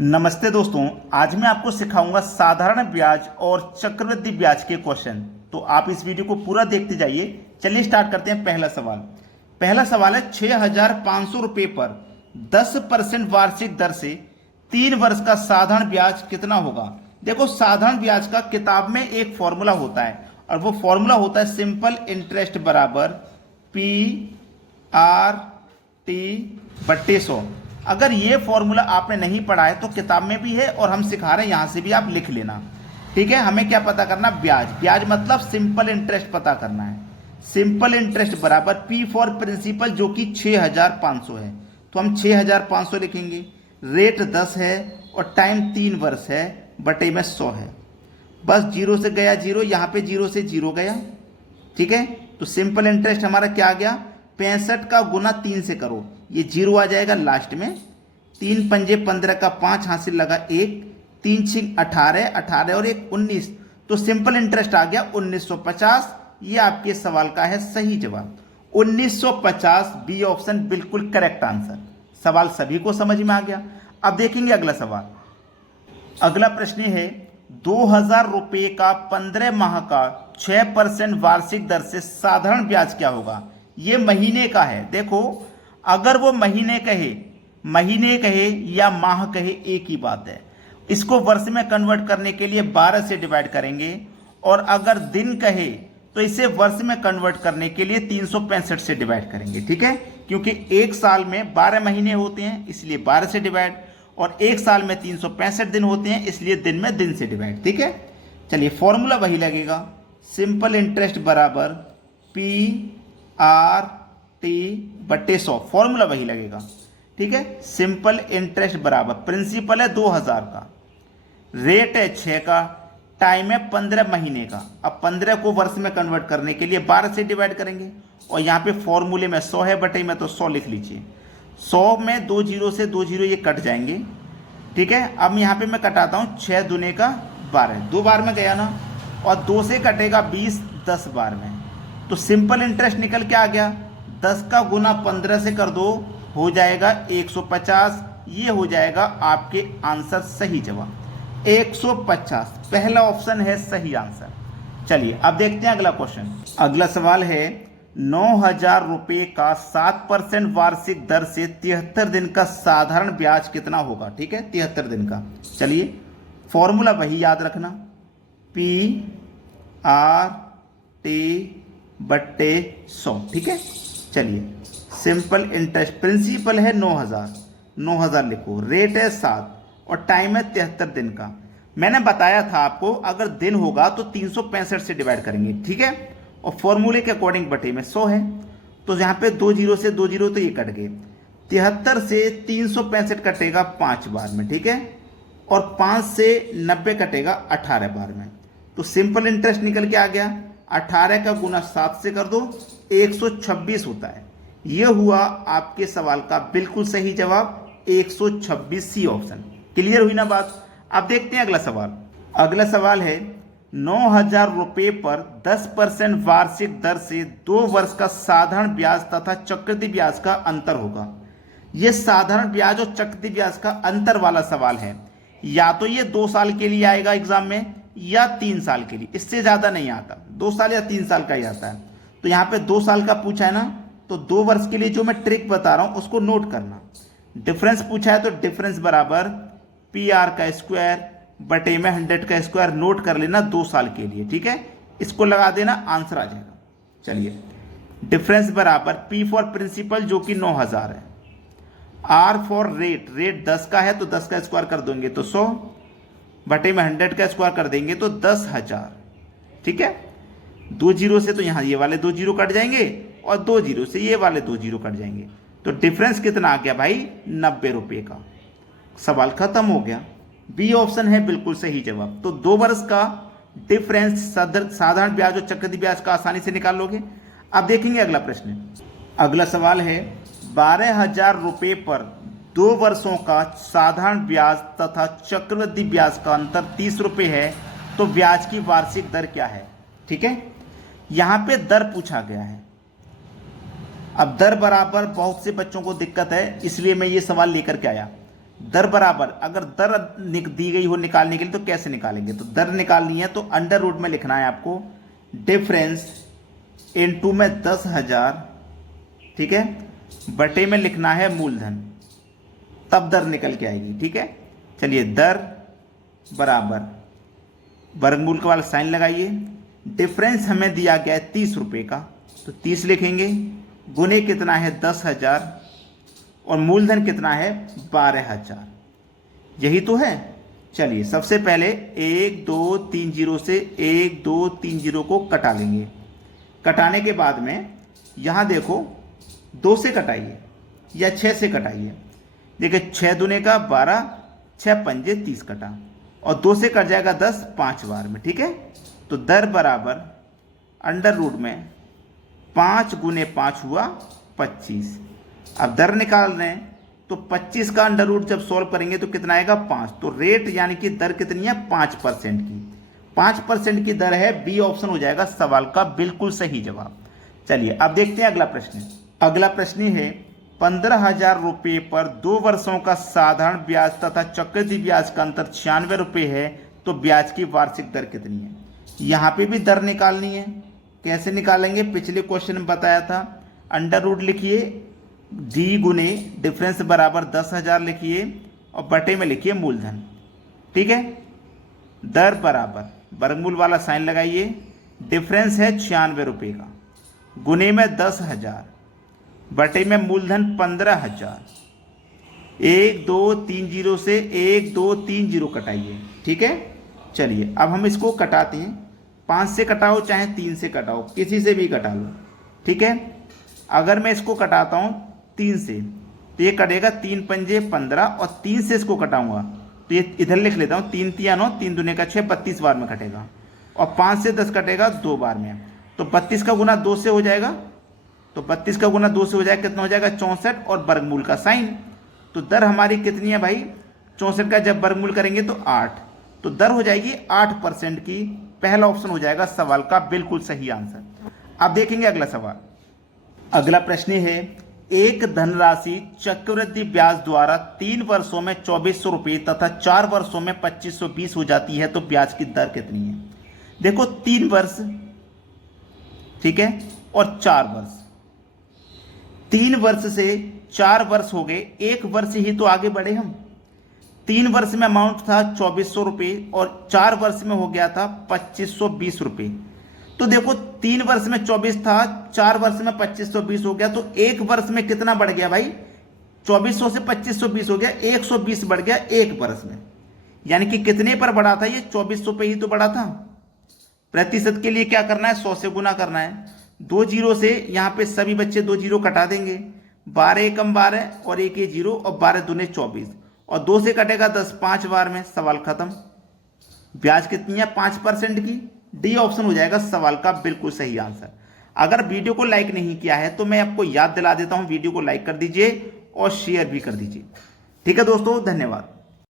नमस्ते दोस्तों, आज मैं आपको सिखाऊंगा साधारण ब्याज और चक्रवृद्धि ब्याज के क्वेश्चन। तो आप इस वीडियो को पूरा देखते जाइए। चलिए स्टार्ट करते हैं। पहला सवाल है 6,500 रुपये पर 10% वार्षिक दर से 3 वर्ष का साधारण ब्याज कितना होगा। देखो, साधारण ब्याज का किताब में एक फॉर्मूला होता है और वो फॉर्मूला होता है सिंपल इंटरेस्ट बराबर पी आर टी बट्टे 100। अगर ये फॉर्मूला आपने नहीं पढ़ा है तो किताब में भी है और हम सिखा रहे हैं, यहां से भी आप लिख लेना। ठीक है, हमें क्या पता करना, ब्याज मतलब सिंपल इंटरेस्ट पता करना है। सिंपल इंटरेस्ट बराबर पी फॉर प्रिंसिपल जो कि 6,500 है, तो हम 6,500 लिखेंगे। रेट 10 है और टाइम 3 वर्ष है, बटे में 100 है। बस जीरो से गया जीरो, यहां पे जीरो से जीरो गया। ठीक है, तो सिंपल इंटरेस्ट हमारा क्या आ गया, 65 का गुना 3 से करो, ये जीरो आ जाएगा लास्ट में। 3 पंजे 15 का 5 हासिल लगा 1, 3 6 18, 18 और 1 19, तो सिंपल इंटरेस्ट आ गया 1950। ये आपके सवाल का है सही जवाब 1950। बी ऑप्शन बिल्कुल करेक्ट आंसर। सवाल सभी को समझ में आ गया। अब देखेंगे अगला सवाल। अगला प्रश्न है 2,000 रुपये का 15 माह का 6% वार्षिक दर से साधारण ब्याज क्या होगा। ये महीने का है। देखो, अगर वो महीने कहे या माह कहे, एक ही बात है। इसको वर्ष में कन्वर्ट करने के लिए 12 से डिवाइड करेंगे, और अगर दिन कहे तो इसे वर्ष में कन्वर्ट करने के लिए 365 से डिवाइड करेंगे। ठीक है, क्योंकि एक साल में 12 महीने होते हैं इसलिए 12 से डिवाइड, और एक साल में 365 दिन होते हैं इसलिए दिन में दिन से डिवाइड। ठीक है, चलिए फॉर्मूला वही लगेगा, सिंपल इंटरेस्ट बराबर पी आर टी बट्टे 100, फॉर्मूला वही लगेगा। ठीक है, सिंपल इंटरेस्ट बराबर प्रिंसिपल है 2,000 का, रेट है 6 का, टाइम है 15 महीने का। अब 15 को वर्ष में कन्वर्ट करने के लिए 12 से डिवाइड करेंगे, और यहाँ पे फॉर्मूले में 100 है, बटे में तो 100 लिख लीजिए। 100 में 2 जीरो से 2 जीरो ये कट जाएंगे। ठीक है, अब यहाँ पे मैं कटाता हूँ, 6 दूने का 12, 2 बार में गया ना, और 2 से कटेगा 20, 10 बार में, तो सिंपल इंटरेस्ट निकल के आ गया। 10 का गुना 15 से कर दो, हो जाएगा 150। ये हो जाएगा आपके आंसर सही जवाब 150। पहला ऑप्शन है सही आंसर। चलिए अब देखते हैं अगला क्वेश्चन। अगला सवाल है 9,000 रुपये का 7% वार्षिक दर से 73 दिन का साधारण ब्याज कितना होगा। ठीक है, 73 दिन का। चलिए फॉर्मूला वही याद रखना, पी आर टी बट्टे 100। ठीक है, चलिए सिंपल इंटरेस्ट प्रिंसिपल है 9,000 लिखो, रेट है 7 और टाइम है 73 दिन का। मैंने बताया था आपको, अगर दिन होगा तो 365 से डिवाइड करेंगे। ठीक है, और फॉर्मूले के अकॉर्डिंग बटे में 100 है, तो यहाँ पे 2 जीरो से 2 जीरो तो ये कट गए। 73 से 365 कटेगा 5 बार में। ठीक है, और 5 से 90 कटेगा 18 बार में, तो सिंपल इंटरेस्ट निकल के आ गया। 18 का गुना 7 से कर दो, 126 होता है। यह हुआ आपके सवाल का बिल्कुल सही जवाब 126, सी ऑप्शन। क्लियर हुई ना बात। अब देखते हैं अगला सवाल। अगला सवाल है 9,000 रुपये पर 10% वार्षिक दर से 2 वर्ष का साधारण ब्याज तथा चक्रवृद्धि ब्याज का अंतर होगा। यह साधारण ब्याज और चक्रवृद्धि ब्याज का अंतर वाला सवाल है। या तो ये 2 साल के लिए आएगा एग्जाम में, या 3 साल के लिए, इससे ज्यादा नहीं आता। 2 साल या 3 साल का ही आता है। तो यहाँ पे 2 साल का पूछा है ना, तो 2 वर्ष के लिए जो मैं ट्रिक बता रहा हूं उसको नोट करना। डिफरेंस पूछा है तो डिफरेंस बराबर पी आर का स्क्वायर बटे में 100 का स्क्वायर, नोट कर लेना 2 साल के लिए। ठीक है, इसको लगा देना, आंसर आ जाएगा। चलिए डिफरेंस बराबर पी फॉर प्रिंसिपल जो कि 9,000 है, आर फॉर रेट 10 का है तो 10 का स्क्वायर कर देंगे तो 100, बटे में 100 का स्क्वायर कर देंगे तो 10,000। ठीक है, 2 जीरो से तो यहाँ ये वाले 2 जीरो कट जाएंगे, और 2 जीरो से ये वाले 2 जीरो कट जाएंगे, तो डिफरेंस कितना आ गया भाई, 90 रुपये का। सवाल खत्म हो गया। बी ऑप्शन है बिल्कुल सही जवाब। तो 2 वर्ष का डिफरेंस साधारण ब्याज और चक्रवृद्धि ब्याज का आसानी से निकाल लोगे। अब देखेंगे अगला प्रश्न। अगला सवाल है 12,000 रुपये पर 2 वर्षों का साधारण ब्याज तथा चक्रवृद्धि ब्याज का अंतर 30 रुपये है, तो ब्याज की वार्षिक दर क्या है। ठीक है, यहां पे दर पूछा गया है। अब दर बराबर बहुत से बच्चों को दिक्कत है, इसलिए मैं ये सवाल लेकर के आया। दर बराबर, अगर दर दी गई हो निकालने के लिए तो कैसे निकालेंगे, तो दर निकालनी है तो अंडर रूट में लिखना है आपको डिफरेंस इनटू में 10,000, ठीक है, बटे में लिखना है मूलधन, तब दर निकल के आएगी। ठीक है, चलिए दर बराबर वर्गमूल का वाला साइन लगाइए। डिफरेंस हमें दिया गया है 30 रुपये का, तो 30 लिखेंगे, गुने कितना है 10,000 और मूलधन कितना है 12,000, यही तो है। चलिए सबसे पहले 1 2 3 0 से 1 2 3 0 को कटा लेंगे। कटाने के बाद में यहाँ देखो 2 से कटाइए या 6 से कटाइए। देखिए 6 दूने का 12, 6 पंजे 30 कटा और 2 से कट जाएगा 10 5 बार में। ठीक है, तो दर बराबर अंडर रूट में 5 गुने 5 हुआ 25। अब दर निकाल रहे हैं तो 25 का अंडर रूट जब सॉल्व करेंगे तो कितना आएगा 5। तो रेट यानी कि दर कितनी है 5% की, 5% की दर है। बी ऑप्शन हो जाएगा सवाल का बिल्कुल सही जवाब। चलिए अब देखते हैं अगला प्रश्न। अगला प्रश्न है 15,000 रुपये पर 2 वर्षों का साधारण ब्याज तथा चक्रवृद्धि ब्याज का अंतर 96 रुपये है, तो ब्याज की वार्षिक दर कितनी है। यहाँ पे भी दर निकालनी है। कैसे निकालेंगे, पिछले क्वेश्चन में बताया था। अंडर रूट लिखिए, डी गुने डिफरेंस बराबर 10,000 लिखिए और बटे में लिखिए मूलधन। ठीक है, दर बराबर वर्गमूल वाला साइन लगाइए। डिफरेंस है 96 रुपये का, गुने में 10,000, बटे में मूलधन 15,000। 1 2 3 0 से 1 2 3 0 कटाइए। ठीक है, चलिए अब हम इसको कटाते हैं। 5 से कटाओ चाहे 3 से कटाओ, किसी से भी कटा लो। ठीक है, अगर मैं इसको कटाता हूँ 3 से तो ये कटेगा 3 पंजे 15 और 3 से इसको कटाऊंगा तो ये इधर लिख लेता हूँ 3 3 9, 3 दूने का 6, 32 बार में कटेगा। और 5 से 10 कटेगा 2 बार में, तो 32 का गुना 2 से हो जाएगा। तो 32 का गुना 2 से हो जाएगा, कितना हो जाएगा 64 और वर्गमूल का साइन। तो दर हमारी कितनी है भाई, 64 का जब वर्गमूल करेंगे तो 8, तो दर हो जाएगी 8% की। पहला ऑप्शन हो जाएगा सवाल का बिल्कुल सही आंसर। अब देखेंगे अगला सवाल। अगला प्रश्न है एक धनराशि चक्रवृद्धि ब्याज द्वारा 3 वर्षों में 2400 रुपये तथा 4 वर्षों में 2520 हो जाती है, तो ब्याज की दर कितनी है। देखो 3 वर्ष, ठीक है, और 4 वर्ष। 3 वर्ष से 4 वर्ष हो गए, 1 वर्ष ही तो आगे बढ़े हम। 3 वर्ष में अमाउंट था 2400 रुपये और 4 वर्ष में हो गया था 2520 रुपये। तो देखो 3 वर्ष में 24 था, 4 वर्ष में 2520 हो गया, तो 1 वर्ष में कितना बढ़ गया भाई, 2400 से 2520 हो गया, 120 बढ़ गया 1 वर्ष में। यानी कि कितने पर बढ़ा था ये, 2400 पे ही तो बढ़ा था। प्रतिशत के लिए क्या करना है, 100 से गुना करना है। 2 जीरो से यहाँ पे सभी बच्चे 2 जीरो कटा देंगे, 12 एकम 12 और 1 जीरो और 12 दूने 24 और 2 से कटेगा 10, 5 बार में, सवाल खत्म। ब्याज कितनी है 5% की। डी ऑप्शन हो जाएगा सवाल का बिल्कुल सही आंसर। अगर वीडियो को लाइक नहीं किया है तो मैं आपको याद दिला देता हूं, वीडियो को लाइक कर दीजिए और शेयर भी कर दीजिए। ठीक है दोस्तों, धन्यवाद।